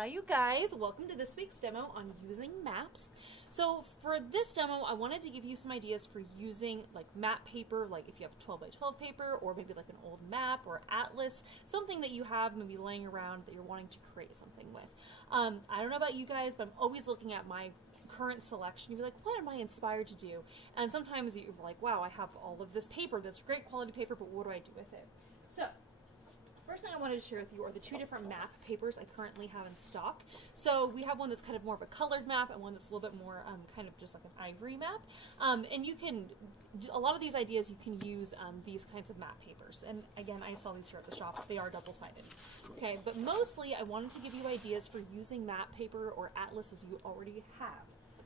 Hi you guys, welcome to this week's demo on using maps. So for this demo, I wanted to give you some ideas for using like map paper, like if you have 12 by 12 paper, or maybe like an old map or atlas, something that you have maybe laying around that you're wanting to create something with. I don't know about you guys, but I'm always looking at my current selection. You'd be like, what am I inspired to do? And sometimes you're like, wow, I have all of this paper, that's great quality paper, but what do I do with it? So first thing I wanted to share with you are the two different map papers I currently have in stock. So we have one that's kind of more of a colored map and one that's a little bit more kind of just like an ivory map. And you can, a lot of these ideas you can use these kinds of map papers. And again, I sell these here at the shop. They are double-sided. Okay, but mostly I wanted to give you ideas for using map paper or atlases you already have.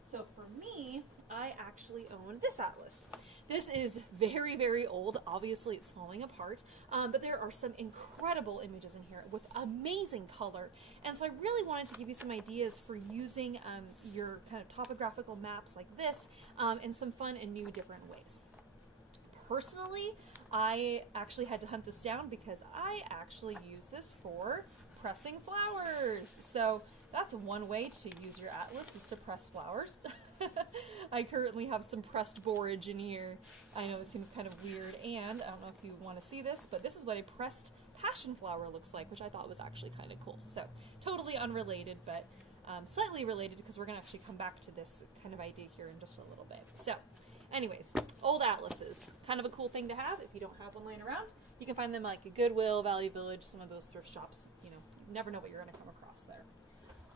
So for me, I actually own this atlas. This is very, very old. Obviously, it's falling apart, but there are some incredible images in here with amazing color. And so I really wanted to give you some ideas for using your kind of topographical maps like this in some fun and new different ways. Personally, I actually had to hunt this down because I actually use this for pressing flowers. So that's one way to use your atlas, is to press flowers. I currently have some pressed borage in here. I know it seems kind of weird, and I don't know if you want to see this, but this is what a pressed passion flower looks like, which I thought was actually kind of cool. So totally unrelated, but slightly related, because we're going to actually come back to this kind of idea here in just a little bit. So anyways, old atlases, kind of a cool thing to have if you don't have one laying around. You can find them like at Goodwill, Value Village, some of those thrift shops. You know, you never know what you're going to come across there.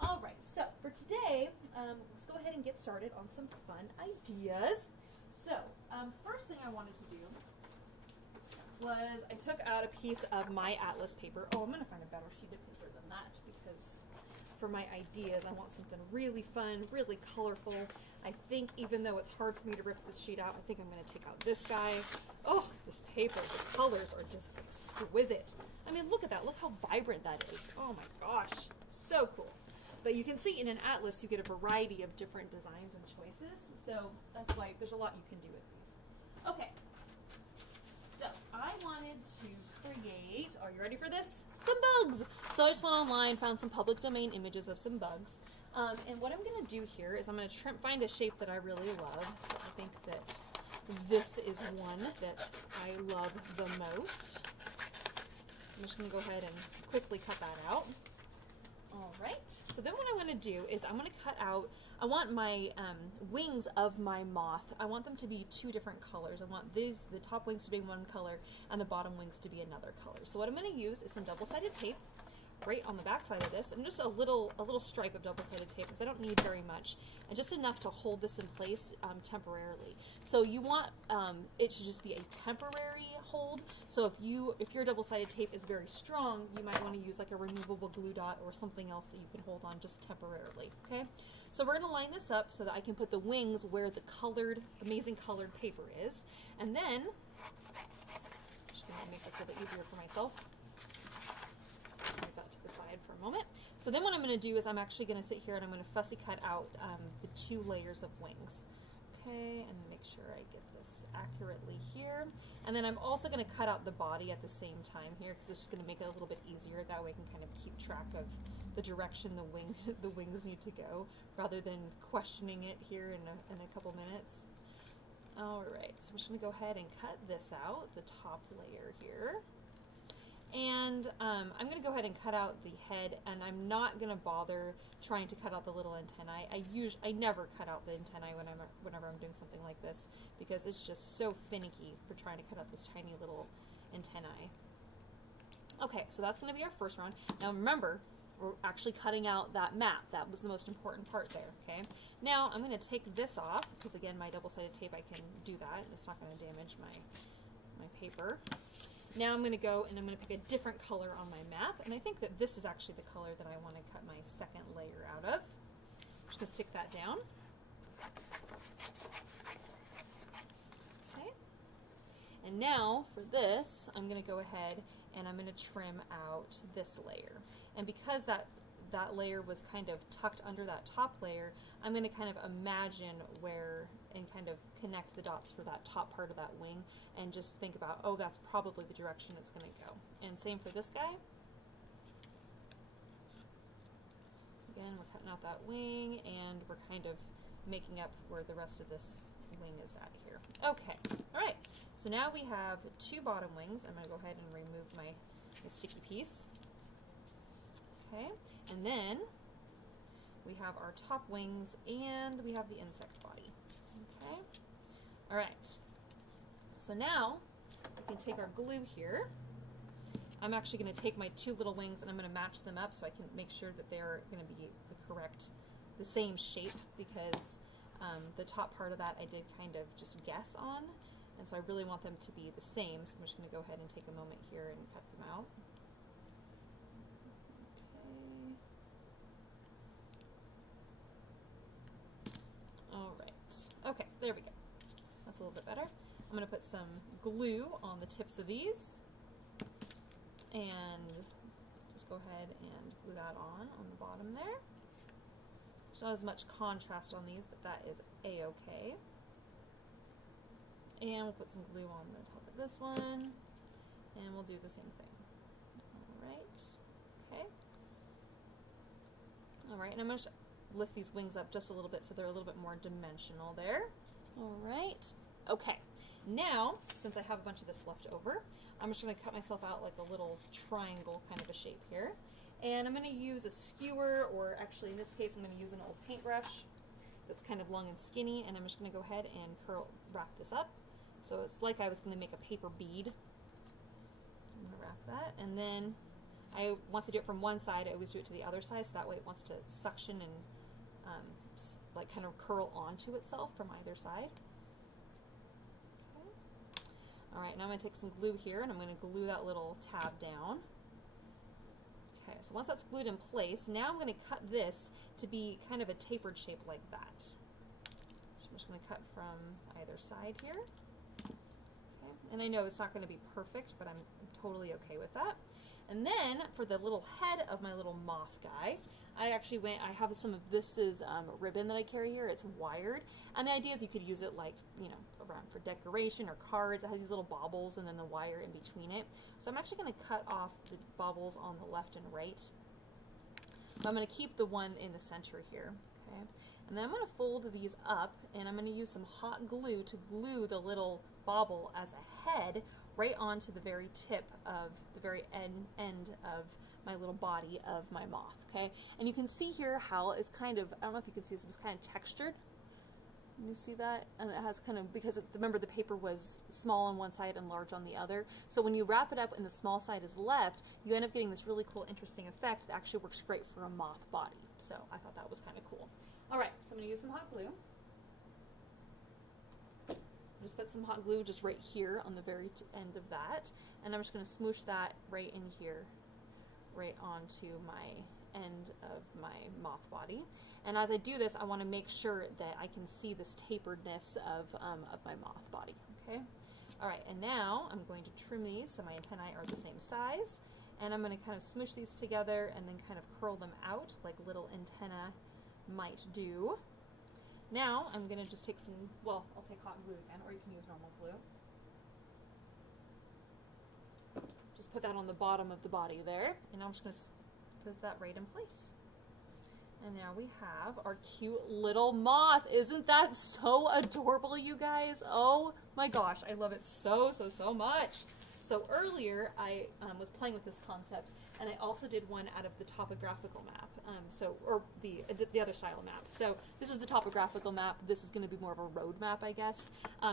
All right, so for today, let's go ahead and get started on some fun ideas. So first thing I wanted to do was I took out a piece of my atlas paper. Oh, I'm going to find a better sheet of paper than that, because for my ideas, I want something really fun, really colorful. I think even though it's hard for me to rip this sheet out, I think I'm going to take out this guy. Oh, this paper, the colors are just exquisite. I mean, look at that. Look how vibrant that is. Oh my gosh, so cool. But you can see in an atlas, you get a variety of different designs and choices. So that's why there's a lot you can do with these. Okay. So I wanted to create, are you ready for this? Some bugs! So I just went online, found some public domain images of some bugs. And what I'm going to do here is I'm going to find a shape that I really love. So I think that this is one that I love the most. So I'm just going to go ahead and quickly cut that out. All right, so then what I'm going to do is I'm going to cut out, I want my wings of my moth, I want them to be two different colors. I want the top wings to be one color and the bottom wings to be another color. So what I'm going to use is some double-sided tape right on the back side of this, and just a little stripe of double-sided tape, because I don't need very much, and just enough to hold this in place temporarily. So you want it to just be a temporary hold. So if your double-sided tape is very strong, you might want to use like a removable glue dot or something else that you can hold on just temporarily. Okay, so we're going to line this up so that I can put the wings where the colored, amazing colored paper is, and then I'm just going to make this a little bit easier for myself. Move that to the side for a moment. So then what I'm going to do is I'm actually going to sit here and I'm going to fussy cut out the two layers of wings. Okay, and make sure I get this accurately here. And then I'm also going to cut out the body at the same time here, because it's just going to make it a little bit easier. That way I can kind of keep track of the direction the wings need to go, rather than questioning it here in a couple minutes. All right, so I'm just going to go ahead and cut this out, the top layer here. And I'm going to go ahead and cut out the head, and I'm not going to bother trying to cut out the little antennae. I never cut out the antennae whenever I'm doing something like this, because it's just so finicky for trying to cut out this tiny little antennae. Okay, so that's going to be our first round. Now remember, we're actually cutting out that map. That was the most important part there, okay? Now I'm going to take this off, because again, my double-sided tape, I can do that, and it's not going to damage my paper. Now I'm going to go and I'm going to pick a different color on my map, and I think that this is actually the color that I want to cut my second layer out of. I'm just going to stick that down. Okay. And now for this, I'm going to go ahead and I'm going to trim out this layer. And because that layer was kind of tucked under that top layer, I'm going to kind of imagine where and kind of connect the dots for that top part of that wing, and just think about, oh, that's probably the direction it's going to go. And same for this guy. again, we're cutting out that wing, and we're kind of making up where the rest of this wing is at here. Okay, all right. So now we have 2 bottom wings. I'm going to go ahead and remove my sticky piece. Okay, and then we have our top wings, and we have the insect body. Okay, all right. So now we can take our glue here. I'm actually going to take my 2 little wings and I'm going to match them up so I can make sure that they're going to be the same shape, because the top part of that I did kind of just guess on, and so I really want them to be the same, so I'm just going to go ahead and take a moment here and cut them out. Okay. Alright. Okay, there we go. That's a little bit better. I'm going to put some glue on the tips of these, and just go ahead and glue that on the bottom there. There's not as much contrast on these, but that is a-okay. And we'll put some glue on the top of this one, and we'll do the same thing. Alright, okay. Alright, and I'm going to lift these wings up just a little bit so they're a little bit more dimensional there. Alright, okay. Now, since I have a bunch of this left over, I'm just going to cut myself out like a little triangle kind of a shape here. And I'm going to use a skewer, or actually in this case I'm going to use an old paintbrush that's kind of long and skinny, and I'm just going to go ahead and wrap this up. So it's like I was going to make a paper bead. I'm going to wrap that, and then once I do it from one side, I always do it to the other side, so that way it wants to suction and like kind of curl onto itself from either side. Alright, now I'm going to take some glue here, and I'm going to glue that little tab down. Okay, so once that's glued in place, now I'm going to cut this to be kind of a tapered shape like that. So I'm just going to cut from either side here. Okay, and I know it's not going to be perfect, but I'm totally okay with that. And then for the little head of my little moth guy, I have some of this is ribbon that I carry here. It's wired, and the idea is you could use it like, you know, around for decoration or cards. It has these little baubles and then the wire in between it. So I'm actually going to cut off the baubles on the left and right. But I'm going to keep the one in the center here. Okay, and then I'm going to fold these up, and I'm going to use some hot glue to glue the little bauble as a head right onto the very tip of the very end of my little body of my moth, okay? And you can see here how it's kind of, I don't know if you can see this, it's kind of textured. You see that? And it has kind of, because remember the paper was small on one side and large on the other. So when you wrap it up and the small side is left, you end up getting this really cool, interesting effect that actually works great for a moth body. So I thought that was kind of cool. All right, so I'm gonna use some hot glue. Just put some hot glue just right here on the very end of that, and I'm just going to smoosh that right in here, right onto my end of my moth body. And as I do this, I want to make sure that I can see this taperedness of my moth body. Okay. All right, and now I'm going to trim these so my antennae are the same size, and I'm going to kind of smoosh these together and then kind of curl them out like little antenna might do. Now I'm going to just take some, well, I'll take hot glue again, or you can use normal glue. Just put that on the bottom of the body there, and I'm just going to put that right in place. And now we have our cute little moth. Isn't that so adorable, you guys? Oh my gosh, I love it so, so, so much. So earlier I was playing with this concept, and I also did one out of the topographical map, or the other style map. So this is the topographical map. This is going to be more of a road map, I guess.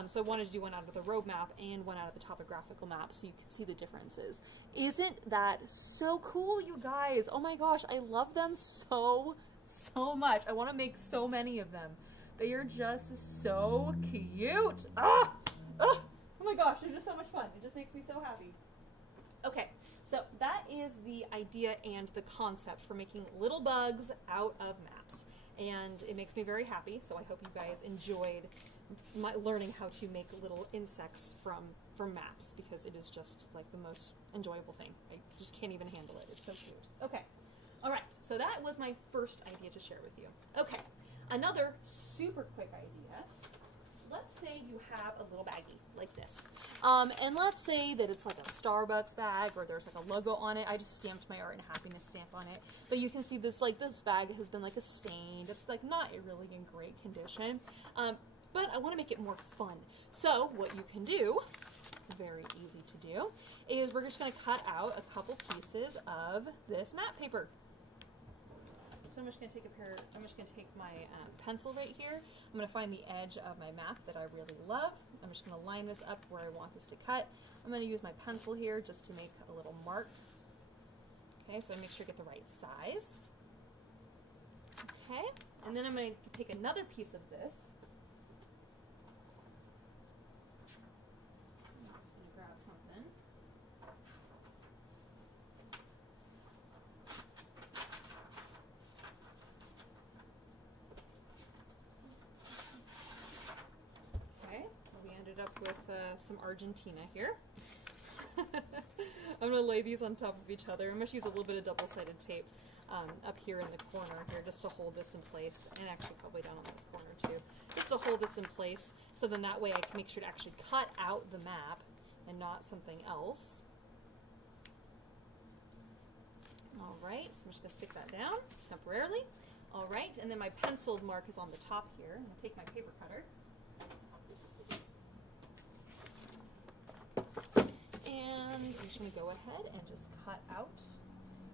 So I wanted to do one out of the road map and one out of the topographical map so you can see the differences. Isn't that so cool, you guys? Oh my gosh, I love them so, so much. I want to make so many of them. They are just so cute. Ah! Ah! Oh my gosh, they're just so much fun. It just makes me so happy. Okay, so that is the idea and the concept for making little bugs out of maps. And it makes me very happy, so I hope you guys enjoyed learning how to make little insects from maps, because it is just like the most enjoyable thing. I just can't even handle it. It's so cute. Okay, all right, so that was my first idea to share with you. Okay, another super quick idea let's say you have a little baggie like this. And let's say that it's like a Starbucks bag or there's like a logo on it. I just stamped my Art and Happiness stamp on it. But you can see this, like this bag has been like a stained. It's like not really in great condition. But I want to make it more fun. So what you can do, very easy to do, is we're just going to cut out a couple pieces of this matte paper. So I'm just going to take my pencil right here. I'm going to find the edge of my map that I really love. I'm just going to line this up where I want this to cut. I'm going to use my pencil here just to make a little mark. Okay, so I make sure I get the right size. Okay, and then I'm going to take another piece of this. I'm just going to grab something. Up with some Argentina here. I'm going to lay these on top of each other. I'm going to use a little bit of double-sided tape up here in the corner here just to hold this in place, and actually probably down on this corner too, just to hold this in place, so then that way I can make sure to actually cut out the map and not something else. Alright, so I'm just going to stick that down temporarily. Alright, and then my penciled mark is on the top here. I'm going to take my paper cutter. And I'm just going to go ahead and just cut out.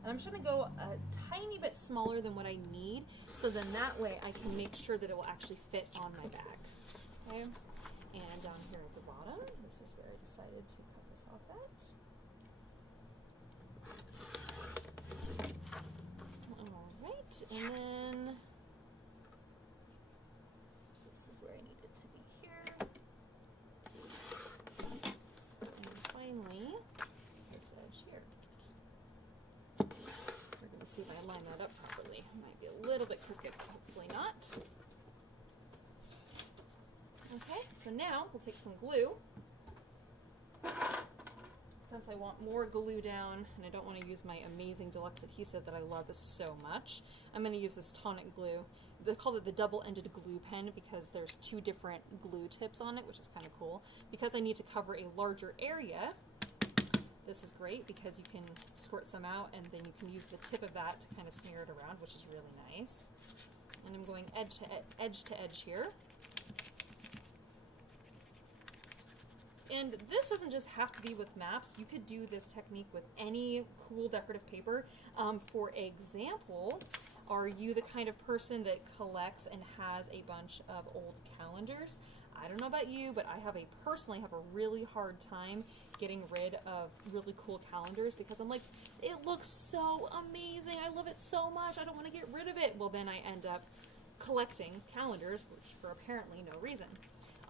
And I'm just going to go a tiny bit smaller than what I need, so then that way I can make sure that it will actually fit on my bag. Okay? And down here at the bottom, this is where I decided to cut this off at. Alright, and then this is where I need it to be here. Finally, this edge here. We're going to see if I line that up properly. It might be a little bit crooked, hopefully not. Okay, so now we'll take some glue. Since I want more glue down and I don't want to use my amazing deluxe adhesive that I love so much, I'm going to use this tonic glue. They call it the double-ended glue pen because there's two different glue tips on it, which is kind of cool. Because I need to cover a larger area, this is great because you can squirt some out and then you can use the tip of that to kind of smear it around, which is really nice. And I'm going edge to edge here. And this doesn't just have to be with maps. You could do this technique with any cool decorative paper. For example, are you the kind of person that collects and has a bunch of old calendars? I don't know about you, but I personally have a really hard time getting rid of really cool calendars because I'm like, it looks so amazing. I love it so much. I don't want to get rid of it. Well, then I end up collecting calendars, which for apparently no reason.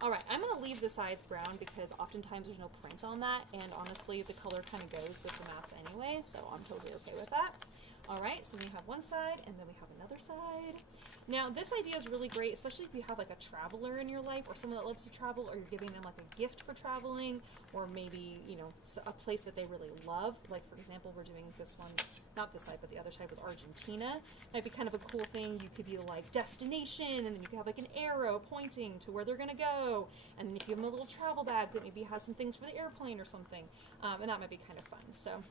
Alright, I'm going to leave the sides brown because oftentimes there's no print on that, and honestly the color kind of goes with the maps anyway, so I'm totally okay with that. Alright, so we have one side, and then we have another side. Now, this idea is really great, especially if you have like a traveler in your life, or someone that loves to travel, or you're giving them like a gift for traveling, or maybe, you know, a place that they really love. Like, for example, we're doing this one, not this side, but the other side was Argentina. Might be kind of a cool thing. You could be like, destination, and then you could have like an arrow pointing to where they're gonna go, and then you give them a little travel bag that maybe has some things for the airplane or something, and that might be kind of fun. So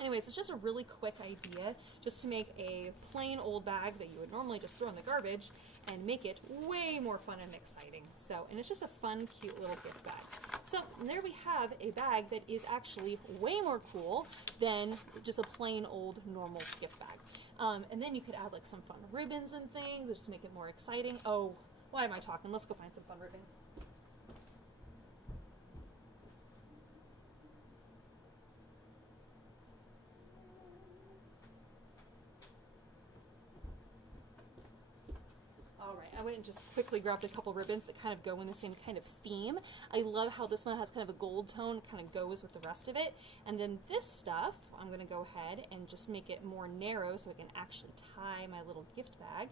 anyways, it's just a really quick idea just to make a plain old bag that you would normally just throw in the garbage and make it way more fun and exciting. So, and it's just a fun, cute little gift bag. So there we have a bag that is actually way more cool than just a plain old normal gift bag. And then you could add like some fun ribbons and things just to make it more exciting. Oh, why am I talking? Let's go find some fun ribbon. Alright, I went and just quickly grabbed a couple ribbons that kind of go in the same kind of theme. I love how this one has kind of a gold tone, kind of goes with the rest of it. And then this stuff, I'm going to go ahead and just make it more narrow so I can actually tie my little gift bag.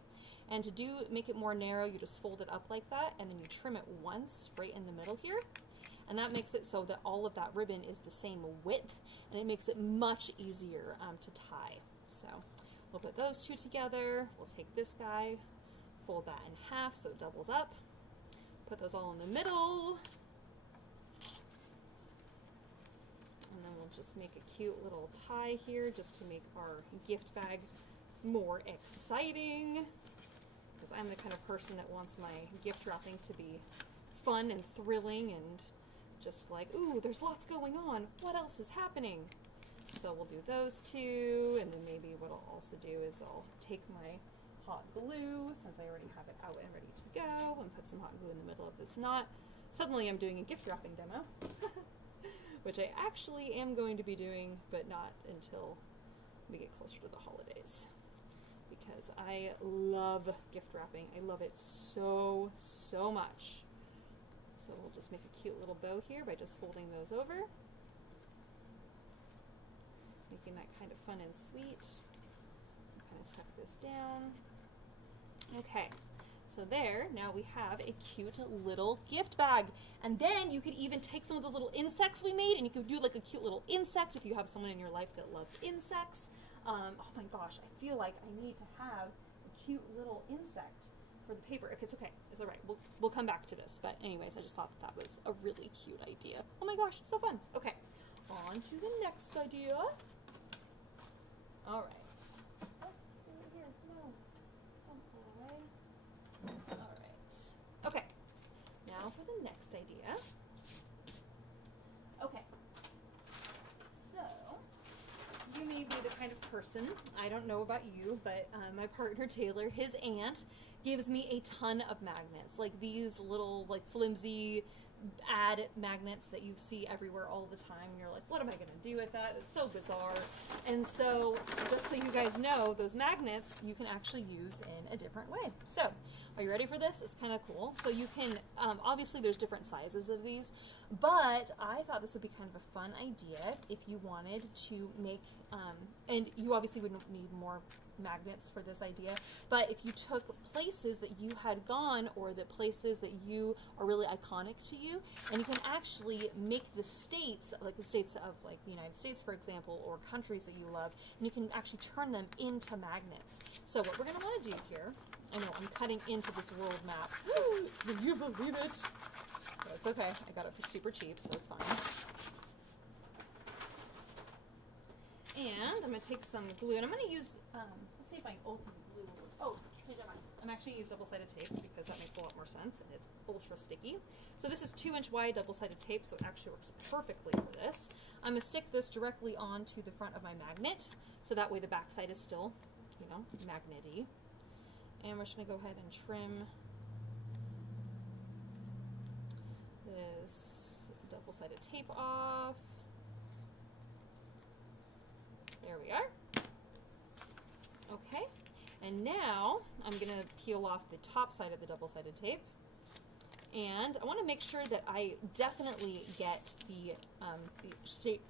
And to make it more narrow, you just fold it up like that, and then you trim it once right in the middle here. And that makes it so that all of that ribbon is the same width, and it makes it much easier to tie. So we'll put those two together. We'll take this guy, fold that in half so it doubles up. Put those all in the middle. And then we'll just make a cute little tie here just to make our gift bag more exciting. Because I'm the kind of person that wants my gift wrapping to be fun and thrilling and just like, ooh, there's lots going on. What else is happening? So we'll do those two, and then maybe what I'll also do is I'll take my hot glue, since I already have it out and ready to go, and put some hot glue in the middle of this knot. Suddenly I'm doing a gift wrapping demo, which I actually am going to be doing, but not until we get closer to the holidays. Because I love gift wrapping. I love it so, so much. So we'll just make a cute little bow here by just folding those over. Making that kind of fun and sweet. Kind of tuck this down. Okay, so there, now we have a cute little gift bag. And then you could even take some of those little insects we made and you could do like a cute little insect if you have someone in your life that loves insects. Oh my gosh, I feel like I need to have a cute little insect for the paper. If it's okay, it's all right. We'll come back to this. But anyways, I just thought that was a really cute idea. Oh my gosh, so fun. Okay, on to the next idea. All right. Oh, stay right here. No, don't go away. All right. Okay, now for the next idea. Okay. So, you may be the kind of person, I don't know about you, but my partner Taylor, his aunt, gives me a ton of magnets, like these little like flimsy ad magnets that you see everywhere all the time. You're like, what am I going to do with that? It's so bizarre. And so, just so you guys know, those magnets you can actually use in a different way. So, are you ready for this? It's kind of cool. So you can, obviously there's different sizes of these, but I thought this would be kind of a fun idea if you wanted to make, and you obviously would need more magnets for this idea, but if you took places that you had gone or the places that you are really iconic to you, and you can actually make the states, like the states of like the United States, for example, or countries that you love, and you can actually turn them into magnets. So what we're going to want to do here, I know I'm cutting into this world map. Can you believe it? It's okay. I got it for super cheap, so it's fine. And I'm going to take some glue, and I'm going to use, let's see if I can ultimate glue. Oh, change my mind. I'm actually going to use double-sided tape because that makes a lot more sense, and it's ultra sticky. So this is 2-inch wide double-sided tape, so it actually works perfectly for this. I'm going to stick this directly onto the front of my magnet, so that way the back side is still, you know, magnet-y. And we're just going to go ahead and trim this double-sided tape off. There we are. Okay, and now I'm going to peel off the top side of the double-sided tape. And I want to make sure that I definitely get the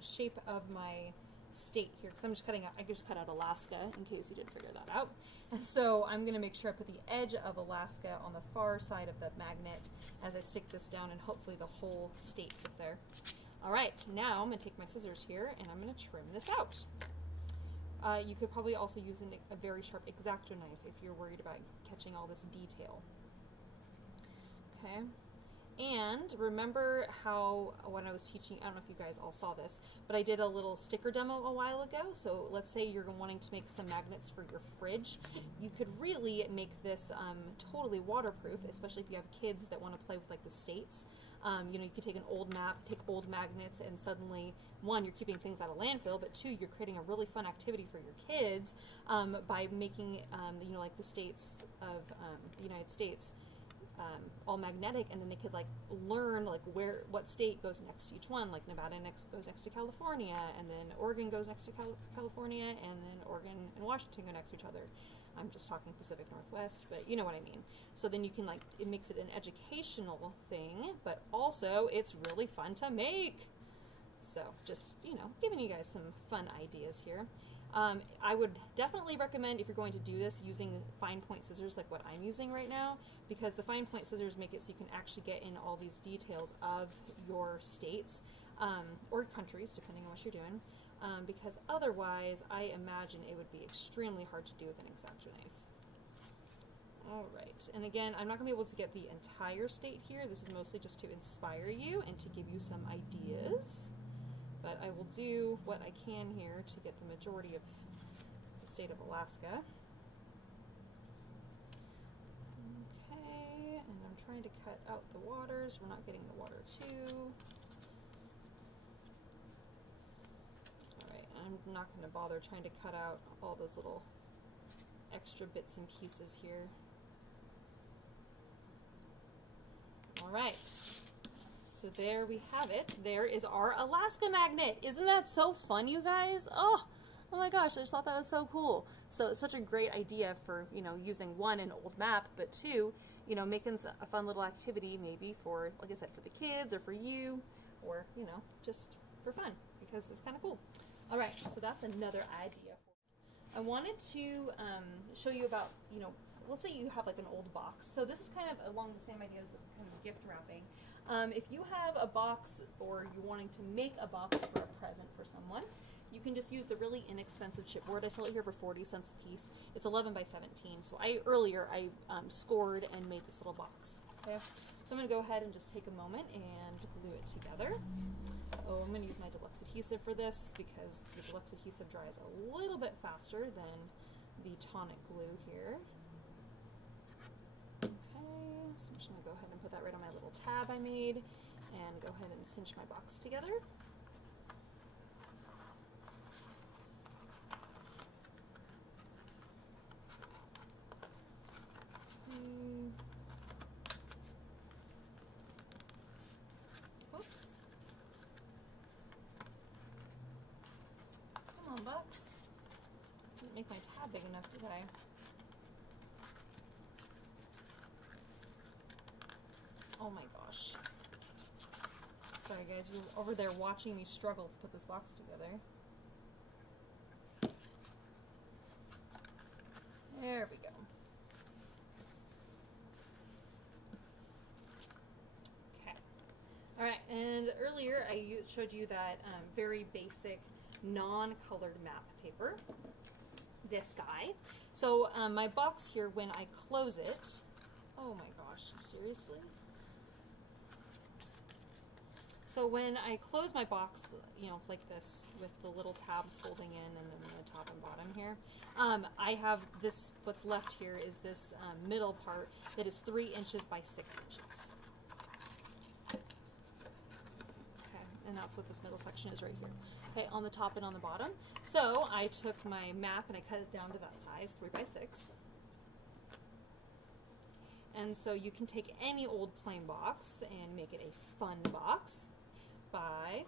shape of my state here, because I'm just cutting out, I just cut out Alaska in case you didn't figure that out. And so I'm going to make sure I put the edge of Alaska on the far side of the magnet as I stick this down, and hopefully the whole state fit there. All right, now I'm going to take my scissors here and I'm going to trim this out. You could probably also use a very sharp X-Acto knife if you're worried about catching all this detail. Okay, and remember how when I was teaching, I don't know if you guys all saw this, but I did a little sticker demo a while ago. So let's say you're wanting to make some magnets for your fridge. You could really make this totally waterproof, especially if you have kids that want to play with like the states. You know, you could take an old map, take old magnets, and suddenly, one, you're keeping things out of landfill, but two, you're creating a really fun activity for your kids by making, you know, like the states of the United States all magnetic, and then they could like learn like what state goes next to each one. Like Nevada goes next to California, and then Oregon goes next to California, and then Oregon and Washington go next to each other. I'm just talking Pacific Northwest, but you know what I mean. So then you can like, it makes it an educational thing, but also it's really fun to make. So just, you know, giving you guys some fun ideas here. I would definitely recommend, if you're going to do this, using fine point scissors like what I'm using right now, because the fine point scissors make it so you can actually get in all these details of your states or countries, depending on what you're doing. Because otherwise, I imagine it would be extremely hard to do with an X-Acto knife. All right, and again, I'm not gonna be able to get the entire state here. This is mostly just to inspire you and to give you some ideas, but I will do what I can here to get the majority of the state of Alaska. Okay, and I'm trying to cut out the waters. We're not getting the water too. All right, I'm not gonna bother trying to cut out all those little extra bits and pieces here. All right, so there we have it. There is our Alaska magnet. Isn't that so fun, you guys? Oh my gosh, I just thought that was so cool. So it's such a great idea for, you know, using one, an old map, but two, you know, making a fun little activity maybe for, like I said, for the kids or for you, or, you know, just for fun, because it's kind of cool. All right, so that's another idea. I wanted to show you about, you know, let's say you have like an old box. So this is kind of along the same ideas of kind of gift wrapping. If you have a box, or you're wanting to make a box for a present for someone, you can just use the really inexpensive chipboard. I sell it here for 40 cents a piece. It's 11 by 17. So earlier I scored and made this little box. Okay, so I'm going to go ahead and just take a moment and glue it together. Oh, I'm going to use my deluxe adhesive for this because the deluxe adhesive dries a little bit faster than the tonic glue here. Okay, so I'm just going to go ahead and put that right on my little tab I made and go ahead and cinch my box together. Oops. Come on, box. Didn't make my tab big enough, did I? Oh my gosh. Sorry guys, you're over there watching me struggle to put this box together. There we go. Okay. All right, and earlier I showed you that very basic non-colored map paper. This guy. So my box here, when I close it, oh my gosh, seriously? So when I close my box, you know, like this, with the little tabs folding in and then the top and bottom here, I have this, what's left here is this middle part that is 3 inches by 6 inches. Okay, and that's what this middle section is right here. Okay, on the top and on the bottom. So I took my map and I cut it down to that size, 3 by 6. And so you can take any old plain box and make it a fun box by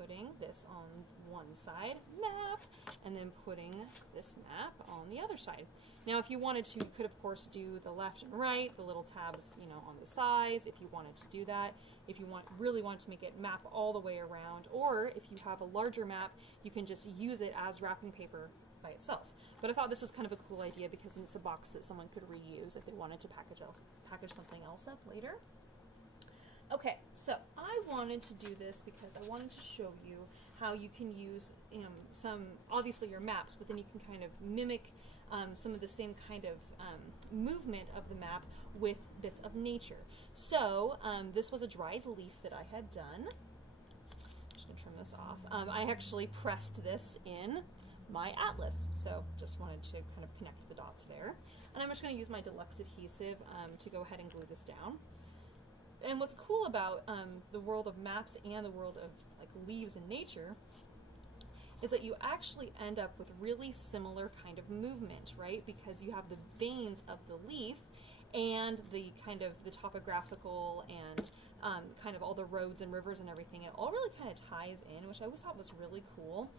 putting this on one side, map, and then putting this map on the other side. Now if you wanted to, you could of course do the left and right, the little tabs, you know, on the sides, if you wanted to do that. If you really wanted to make it map all the way around, or if you have a larger map, you can just use it as wrapping paper by itself. But I thought this was kind of a cool idea because it's a box that someone could reuse if they wanted to package something else up later. Okay, so I wanted to do this because I wanted to show you how you can use obviously your maps, but then you can kind of mimic some of the same kind of movement of the map with bits of nature. So this was a dried leaf that I had done. I'm just gonna trim this off. I actually pressed this in my atlas, so just wanted to kind of connect the dots there. And I'm just going to use my deluxe adhesive to go ahead and glue this down. And what's cool about the world of maps and the world of like leaves and nature is that you actually end up with really similar kind of movement, right? Because you have the veins of the leaf and the kind of the topographical and kind of all the roads and rivers and everything. It all really kind of ties in, which I always thought was really cool.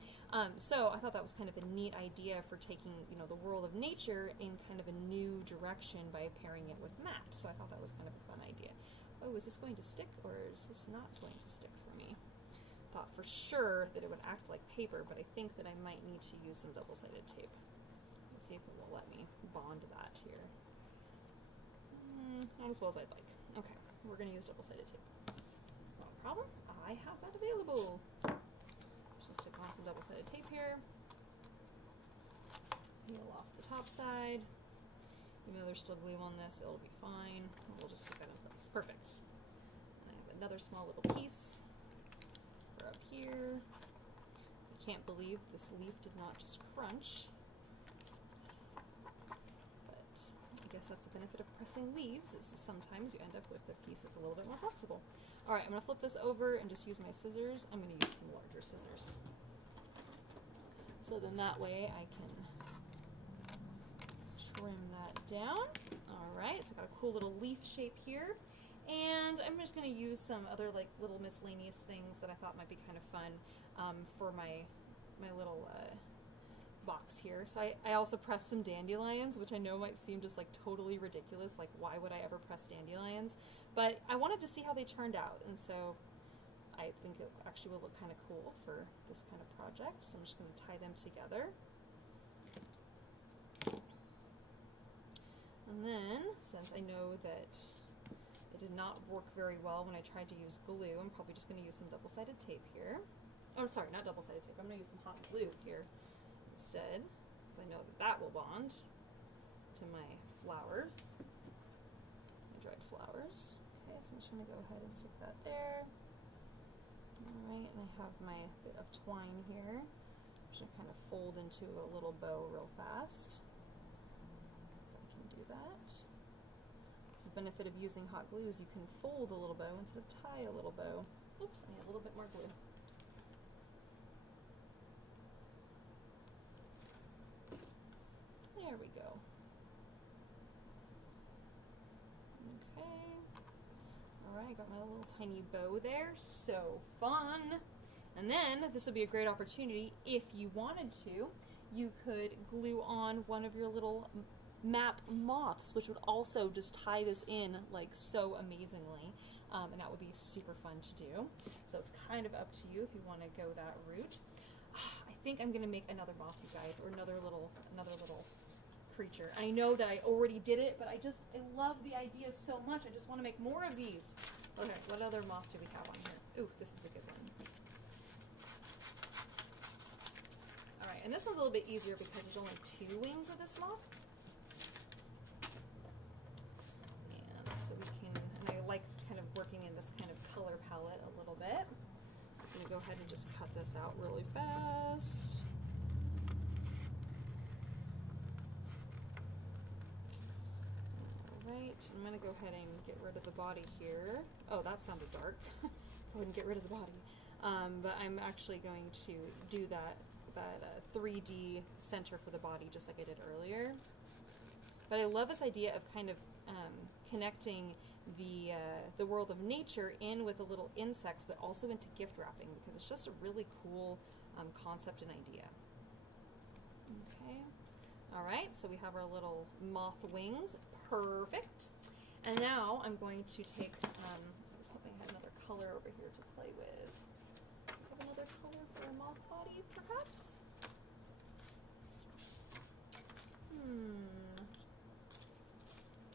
So I thought that was kind of a neat idea for taking, you know, the world of nature in kind of a new direction by pairing it with maps. So I thought that was kind of a fun idea. Oh, is this going to stick or is this not going to stick for me? Thought for sure that it would act like paper, but I think that I might need to use some double-sided tape. Let's see if it will let me bond that here. Not as well as I'd like. Okay, we're going to use double-sided tape. Not a problem. I have that available. Just stick on some double-sided tape here. Peel off the top side. Even though there's still glue on this, it'll be fine. We'll just stick that in place. Perfect. And I have another small little piece for up here. I can't believe this leaf did not just crunch. But I guess that's the benefit of pressing leaves, is sometimes you end up with a piece that's a little bit more flexible. Alright, I'm going to flip this over and just use my scissors. I'm going to use some larger scissors. So then that way I can trim that down. Alright, so I've got a cool little leaf shape here. And I'm just going to use some other like little miscellaneous things that I thought might be kind of fun for my little box here. So I also pressed some dandelions, which I know might seem just like totally ridiculous. Like, why would I ever press dandelions? But I wanted to see how they turned out, and so I think it actually will look kind of cool for this kind of project. So I'm just going to tie them together. And then, since I know that it did not work very well when I tried to use glue, I'm probably just going to use some double-sided tape here. Oh, sorry, not double-sided tape. I'm going to use some hot glue here instead, because I know that that will bond to my flowers, my dried flowers. Okay, so I'm just going to go ahead and stick that there. Alright, and I have my bit of twine here. I'm just going to kind of fold into a little bow real fast. That. So the benefit of using hot glue is you can fold a little bow instead of tie a little bow. Oops, I need a little bit more glue. There we go. Okay. Alright, got my little tiny bow there. So fun! And then, this would be a great opportunity, if you wanted to, you could glue on one of your little map moths, which would also just tie this in like so amazingly, and that would be super fun to do. So it's kind of up to you if you want to go that route. I think I'm gonna make another moth, you guys, or another little creature. I know that I already did it, but I love the idea so much. I just want to make more of these. Okay, what other moth do we have on here? Ooh, this is a good one. All right, and this one's a little bit easier because there's only 2 wings of this moth. Like kind of working in this kind of color palette a little bit. So I'm going to go ahead and just cut this out really fast. Alright, I'm going to go ahead and get rid of the body here. Oh, that sounded dark. Go ahead and get rid of the body. But I'm actually going to do that 3D center for the body just like I did earlier. But I love this idea of kind of connecting the world of nature in with the little insects, but also into gift wrapping, because it's just a really cool concept and idea. Okay, all right, so we have our little moth wings. Perfect. And now I'm going to take, I was hoping I had another color over here to play with. Do I have another color for a moth body, perhaps?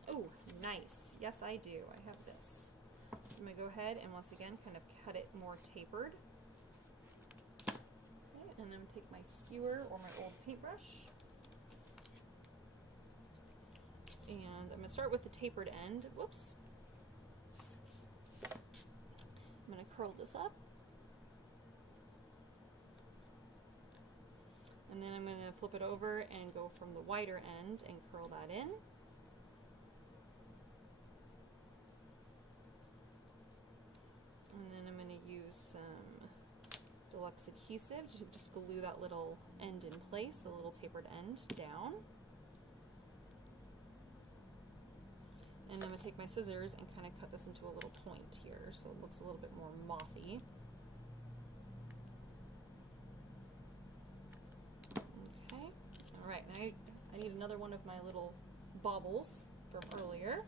Oh, nice. Yes, I do. I have this. So I'm going to go ahead and once again kind of cut it more tapered. Okay, and then take my skewer or my old paintbrush. And I'm going to start with the tapered end. Whoops. I'm going to curl this up. And then I'm going to flip it over and go from the wider end and curl that in. And then I'm going to use some deluxe adhesive to just glue that little end in place, the little tapered end down. And I'm going to take my scissors and kind of cut this into a little point here so it looks a little bit more mothy. Okay, alright, now I need another one of my little baubles from earlier.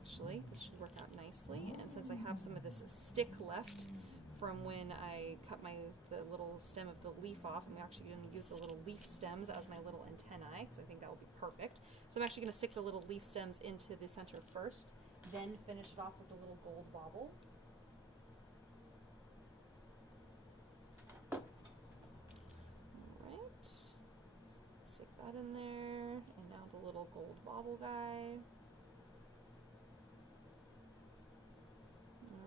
Actually, this should work out nicely, and since I have some of this stick left from when I cut the little stem of the leaf off, I'm actually going to use the little leaf stems as my little antennae, because I think that will be perfect. So I'm actually going to stick the little leaf stems into the center first, then finish it off with a little gold bauble. Alright, stick that in there, and now the little gold bobble guy.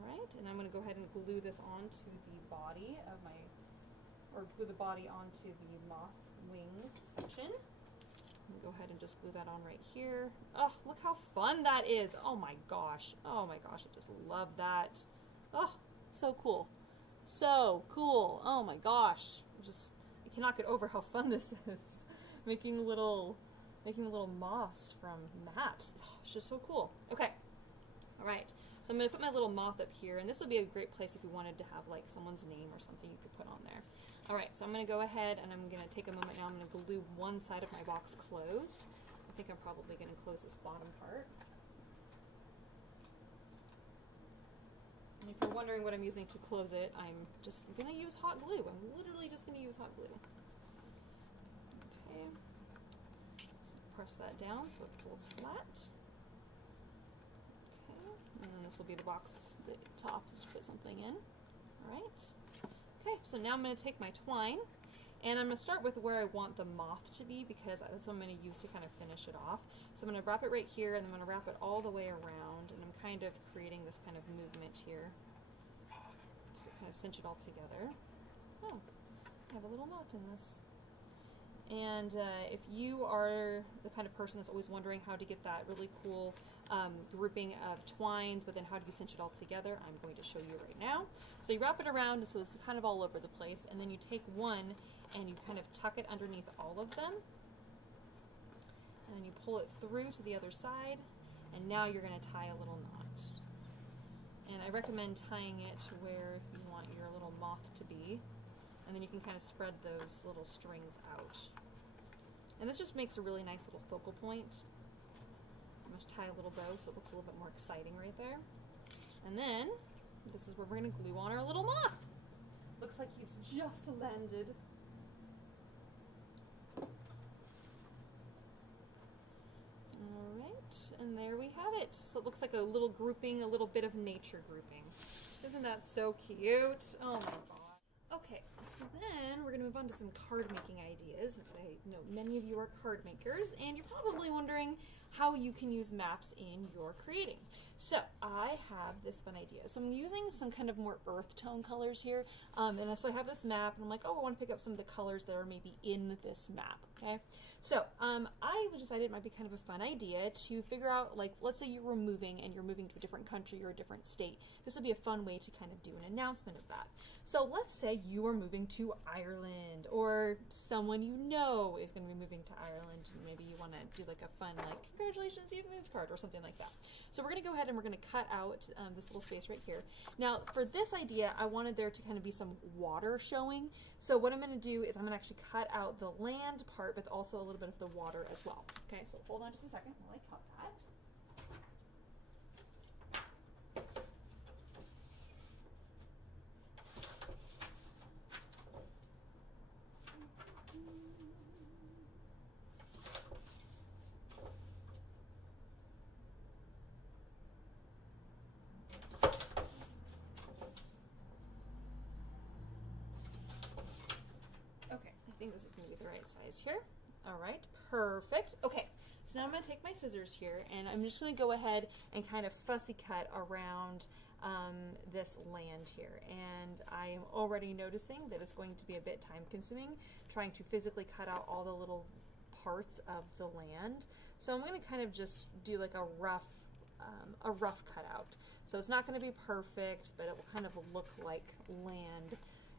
Alright, and I'm going to go ahead and glue this onto the body of my, or glue the body onto the moth wings section. I'm going to go ahead and just glue that on right here. Oh, look how fun that is. Oh my gosh. Oh my gosh, I just love that. Oh, so cool. So cool. Oh my gosh. I cannot get over how fun this is. Making little moths from maps. Oh, it's just so cool. Okay. All right. So I'm going to put my little moth up here, and this would be a great place if you wanted to have like someone's name or something you could put on there. All right, so I'm going to go ahead and I'm going to take a moment now. I'm going to glue one side of my box closed. I think I'm probably going to close this bottom part. And if you're wondering what I'm using to close it, I'm just going to use hot glue. I'm literally just going to use hot glue. Okay. So press that down so it folds flat. Okay. And then this will be the box, the top to put something in. All right. Okay, so now I'm going to take my twine, and I'm going to start with where I want the moth to be, because that's what I'm going to use to kind of finish it off. So I'm going to wrap it right here, and I'm going to wrap it all the way around, and I'm kind of creating this kind of movement here. So kind of cinch it all together. Oh, I have a little knot in this. And if you are the kind of person that's always wondering how to get that really cool grouping of twines, but then how do you cinch it all together, I'm going to show you right now. So you wrap it around so it's kind of all over the place, and then you take one and you kind of tuck it underneath all of them, and then you pull it through to the other side, and now you're going to tie a little knot. And I recommend tying it where you want your little moth to be, and then you can kind of spread those little strings out. And this just makes a really nice little focal point. I'm going to tie a little bow so it looks a little bit more exciting right there. And then, this is where we're going to glue on our little moth. Looks like he's just landed. Alright, and there we have it. So it looks like a little grouping, a little bit of nature grouping. Isn't that so cute? Oh my god. Okay, so then we're going to move on to some card making ideas, since I know many of you are card makers, and you're probably wondering how you can use maps in your creating. So I have this fun idea. So I'm using some kind of more earth tone colors here, and so I have this map, and I'm like, oh, I want to pick up some of the colors that are maybe in this map, okay? So I decided it might be kind of a fun idea to figure out, like, let's say you were moving and you're moving to a different country or a different state. This would be a fun way to kind of do an announcement of that. So let's say you are moving to Ireland, or someone you know is going to be moving to Ireland, and maybe you want to do like a fun, like, congratulations, you've moved card or something like that. So we're going to go ahead and we're going to cut out this little space right here. Now for this idea, I wanted there to kind of be some water showing. So what I'm going to do is I'm going to actually cut out the land part, but also a little bit of the water as well. Okay, so hold on just a second while I cut that. I think this is going to be the right size here. All right, perfect. Okay, so now I'm going to take my scissors here, and I'm just going to go ahead and kind of fussy cut around this land here. And I am already noticing that it's going to be a bit time consuming trying to physically cut out all the little parts of the land. So I'm going to kind of just do like a rough cutout. So it's not going to be perfect, but it will kind of look like land,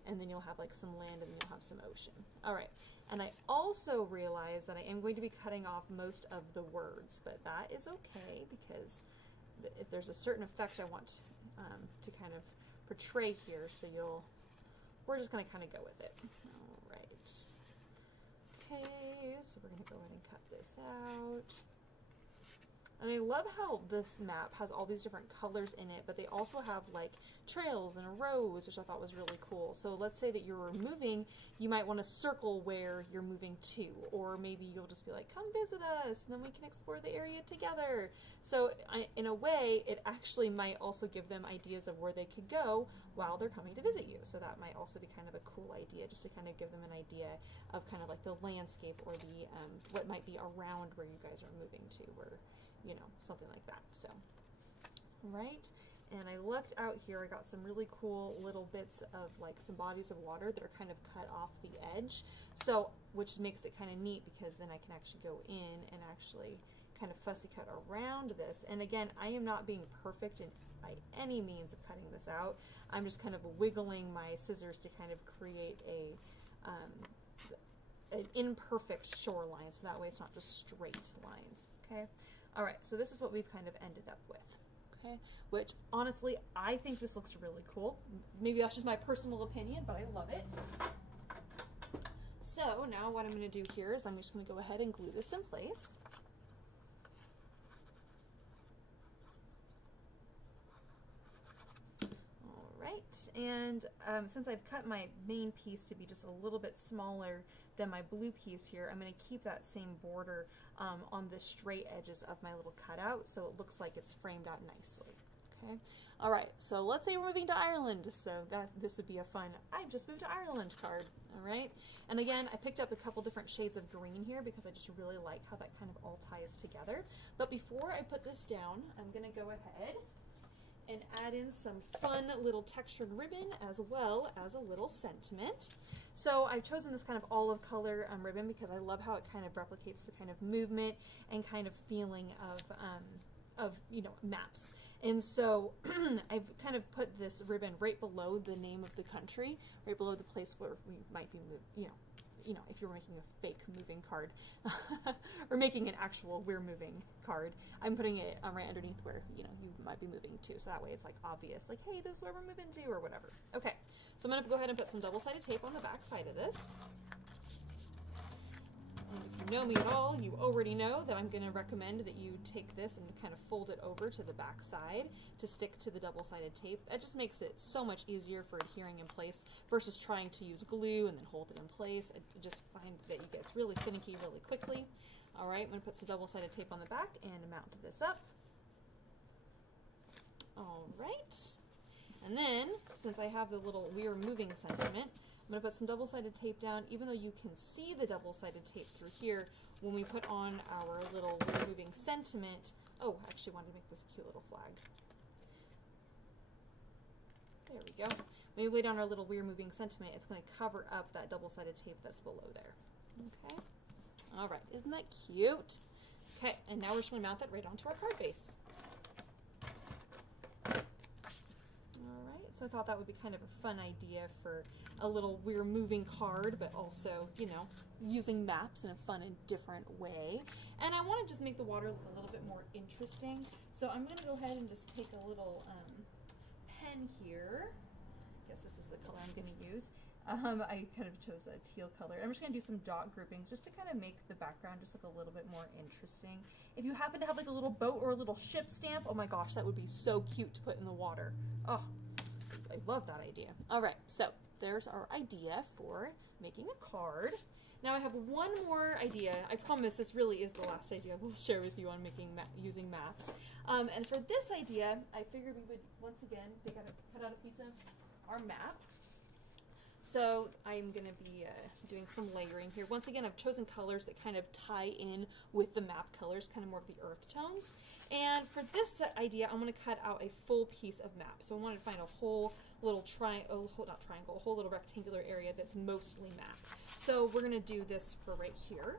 and then you'll have like some land, and then you'll have some ocean. All right, and I also realize that I am going to be cutting off most of the words, but that is okay, because if there's a certain effect I want to kind of portray here, so we're just going to kind of go with it. All right. Okay, so we're going to go ahead and cut this out. And I love how this map has all these different colors in it, but they also have like trails and rows, which I thought was really cool. So let's say that you're moving, you might want to circle where you're moving to, or maybe you'll just be like, come visit us, and then we can explore the area together. So in a way, it actually might also give them ideas of where they could go while they're coming to visit you. So that might also be kind of a cool idea, just to kind of give them an idea of kind of like the landscape or the what might be around where you guys are moving to, or you know, something like that. So, right, and I looked out here, I got some really cool little bits of like some bodies of water that are kind of cut off the edge, so which makes it kind of neat, because then I can actually go in and actually kind of fussy cut around this. And again, I am not being perfect in by any means of cutting this out. I'm just kind of wiggling my scissors to kind of create an imperfect shoreline, so that way it's not just straight lines. Okay. All right, so this is what we've kind of ended up with, okay? Which, honestly, I think this looks really cool. Maybe that's just my personal opinion, but I love it. So now what I'm going to do here is I'm just going to go ahead and glue this in place. All right, and since I've cut my main piece to be just a little bit smaller than my blue piece here, I'm going to keep that same border on the straight edges of my little cutout, so it looks like it's framed out nicely. Okay. All right. So let's say we're moving to Ireland. So this would be a fun "I've just moved to Ireland" card. All right. And again, I picked up a couple different shades of green here because I just really like how that kind of all ties together. But before I put this down, I'm going to go ahead and add in some fun little textured ribbon as well as a little sentiment. So I've chosen this kind of olive color ribbon because I love how it kind of replicates the kind of movement and kind of feeling of you know, maps. And so I've kind of put this ribbon right below the name of the country, right below the place where we might be, you know, if you're making a fake moving card or making an actual "we're moving" card, I'm putting it right underneath where, you know, you might be moving to, so that way it's like obvious, like, hey, this is where we're moving to, or whatever. Okay, so I'm going to go ahead and put some double-sided tape on the back side of this. And if you know me at all, you already know that I'm going to recommend that you take this and kind of fold it over to the back side to stick to the double-sided tape. That just makes it so much easier for adhering in place versus trying to use glue and then hold it in place. I just find that it gets really finicky really quickly. All right, I'm going to put some double-sided tape on the back and mount this up. All right, and then since I have the little "we're moving" sentiment, I'm going to put some double-sided tape down, even though you can see the double-sided tape through here. When we put on our little "we're moving" sentiment, oh, I actually wanted to make this a cute little flag. There we go. When we lay down our little "we're moving" sentiment, it's going to cover up that double-sided tape that's below there. Okay. All right, isn't that cute? Okay, and now we're just going to mount that right onto our card base. So I thought that would be kind of a fun idea for a little "we're moving" card, but also, you know, using maps in a fun and different way. And I want to just make the water look a little bit more interesting. So I'm going to go ahead and just take a little pen here. I guess this is the color I'm going to use. I kind of chose a teal color. I'm just going to do some dot groupings just to kind of make the background just look a little bit more interesting. If you happen to have like a little boat or a little ship stamp, oh my gosh, that would be so cute to put in the water. Oh, I love that idea. All right, so there's our idea for making a card. Now I have one more idea. I promise this really is the last idea we'll share with you on using maps. And for this idea, I figured we would once again cut out a piece of our map. So I'm going to be doing some layering here. Once again, I've chosen colors that kind of tie in with the map colors, kind of more of the earth tones. And for this idea, I'm going to cut out a full piece of map. So I wanted to find a whole little a whole little rectangular area that's mostly map. So we're going to do this for right here.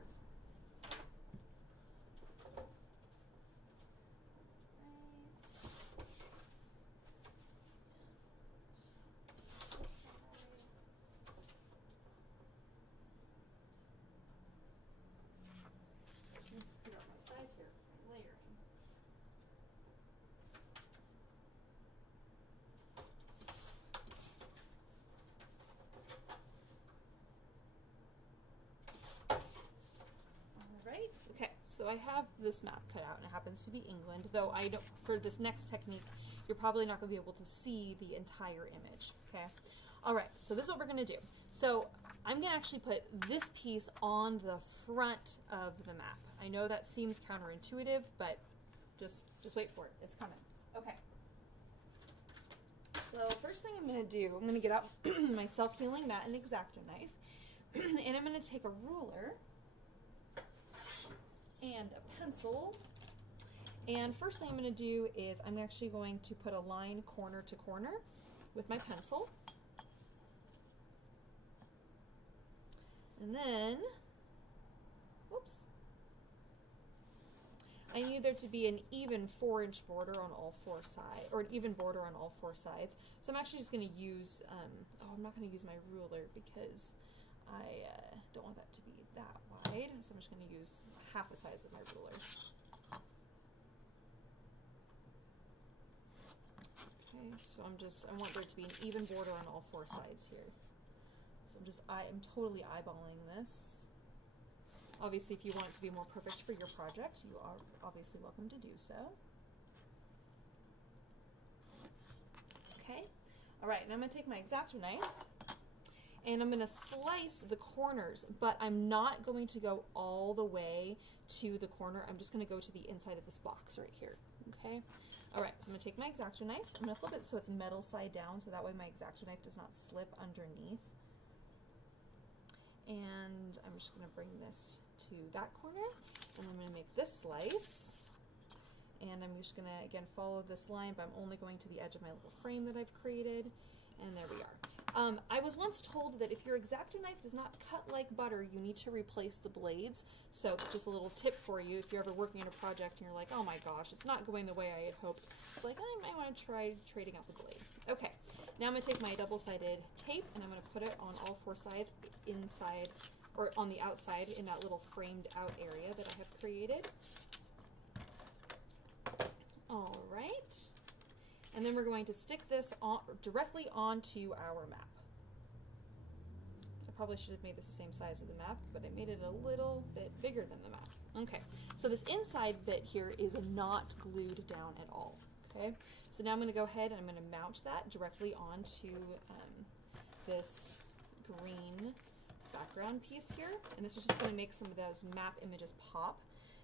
So I have this map cut out, and it happens to be England, though I don't, for this next technique, you're probably not going to be able to see the entire image, okay? All right, so this is what we're going to do. So I'm going to actually put this piece on the front of the map. I know that seems counterintuitive, but just wait for it. It's coming. Okay. So first thing I'm going to do, I'm going to get out my self-healing mat and X-Acto knife, and I'm going to take a ruler and a pencil. And first thing I'm going to do is I'm actually going to put a line corner to corner with my pencil. And then, whoops, I need there to be an even 4-inch border on all 4 sides, or an even border on all 4 sides. So I'm actually just going to use, I'm not going to use my ruler because I don't want that to be that wide. So I'm just going to use half the size of my ruler. Okay, so I want there to be an even border on all 4 sides here. So I'm totally eyeballing this. Obviously, if you want it to be more perfect for your project, you are obviously welcome to do so. Okay, all right, now I'm gonna take my X-Acto knife and I'm gonna slice the corners, but I'm not going to go all the way to the corner. I'm just gonna go to the inside of this box right here, okay? All right, so I'm gonna take my X-Acto knife. I'm gonna flip it so it's metal side down, so that way my X-Acto knife does not slip underneath. And I'm just going to bring this to that corner, and I'm going to make this slice, and I'm just going to again follow this line, but I'm only going to the edge of my little frame that I've created, and there we are. I was once told that if your X-Acto knife does not cut like butter, you need to replace the blades. So just a little tip for you, if you're ever working on a project and you're like, oh my gosh, it's not going the way I had hoped, it's like, I might want to try trading out the blade. Okay, now I'm going to take my double-sided tape and I'm going to put it on all 4 sides inside, or on the outside in that little framed out area that I have created. All right. And then we're going to stick this on, directly onto our map. I probably should have made this the same size as the map, but I made it a little bit bigger than the map. Okay, so this inside bit here is not glued down at all. Okay, so now I'm going to go ahead and I'm going to mount that directly onto this green background piece here, and this is just going to make some of those map images pop.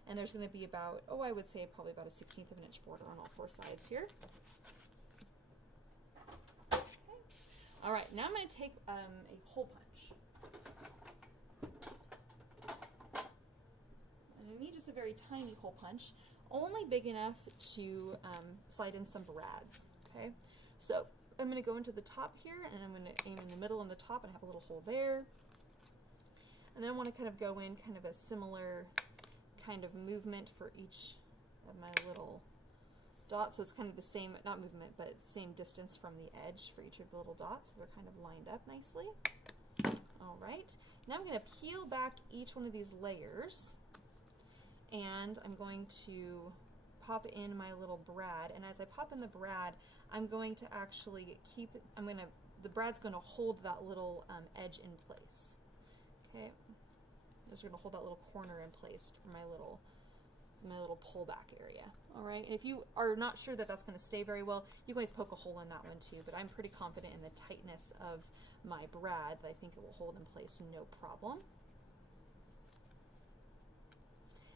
And there's going to be about, I would say probably about a 1/16 of an inch border on all 4 sides here. Okay. All right, now I'm going to take a hole punch. And I need just a very tiny hole punch, only big enough to slide in some brads. Okay, so I'm going to go into the top here, and I'm going to aim in the middle on the top and have a little hole there. And then I want to kind of go in kind of a similar kind of movement for each of my little dots. So it's kind of the same, not movement, but same distance from the edge for each of the little dots. So they're kind of lined up nicely. All right, now I'm going to peel back each one of these layers, and I'm going to pop in my little brad. And as I pop in the brad, I'm going to actually keep, the brad's going to hold that little edge in place. Okay, just going to hold that little corner in place for my little pullback area. All right, and if you are not sure that that's going to stay very well, you can always poke a hole in that one too, but I'm pretty confident in the tightness of my brad that I think it will hold in place no problem.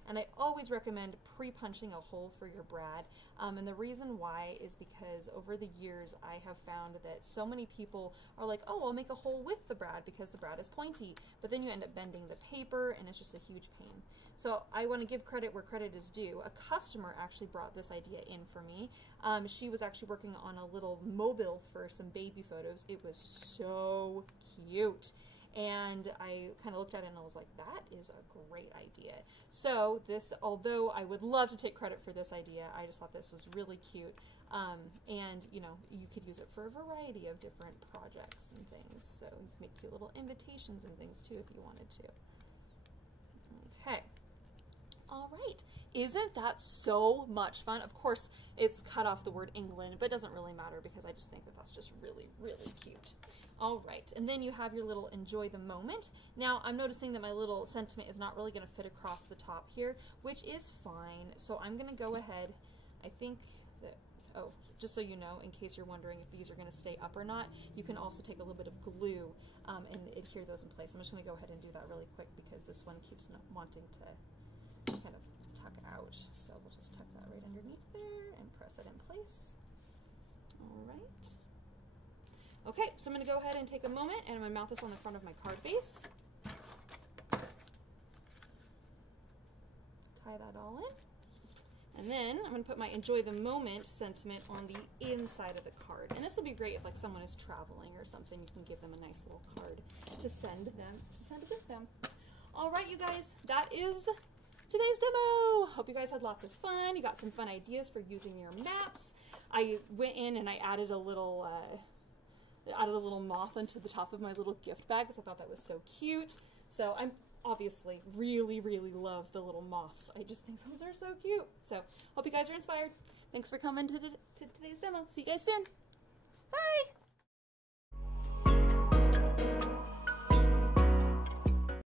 And I always recommend pre-punching a hole for your brad. And the reason why is because over the years I have found that so many people are like, oh, I'll make a hole with the brad because the brad is pointy, but then you end up bending the paper and it's just a huge pain. So I want to give credit where credit is due. A customer actually brought this idea in for me. She was actually working on a little mobile for some baby photos. It was so cute. And I kind of looked at it and I was like, that is a great idea. So this, although I would love to take credit for this idea, I just thought this was really cute. And you know, you could use it for a variety of different projects and things. So you can make cute little invitations and things too if you wanted to. Okay. All right, isn't that so much fun? Of course, it's cut off the word England, but it doesn't really matter because I just think that that's just really, really cute. All right, and then you have your little enjoy the moment. Now, I'm noticing that my little sentiment is not really going to fit across the top here, which is fine. So I'm going to go ahead, I think that, oh, just so you know, in case you're wondering if these are going to stay up or not, you can also take a little bit of glue and adhere those in place. I'm just going to go ahead and do that really quick because this one keeps wanting to kind of tuck out. So we'll just tuck that right underneath there and press it in place. All right. Okay, so I'm going to go ahead and take a moment and I'm going to mount this on the front of my card base. Tie that all in. And then I'm going to put my enjoy the moment sentiment on the inside of the card. And this will be great if like someone is traveling or something. You can give them a nice little card to send with them. All right, you guys, that is today's demo. Hope you guys had lots of fun. You got some fun ideas for using your maps. I went in and I added a little moth onto the top of my little gift bag because I thought that was so cute. So I'm obviously really, really love the little moths. I just think those are so cute. So hope you guys are inspired. Thanks for coming to today's demo. See you guys soon. Bye.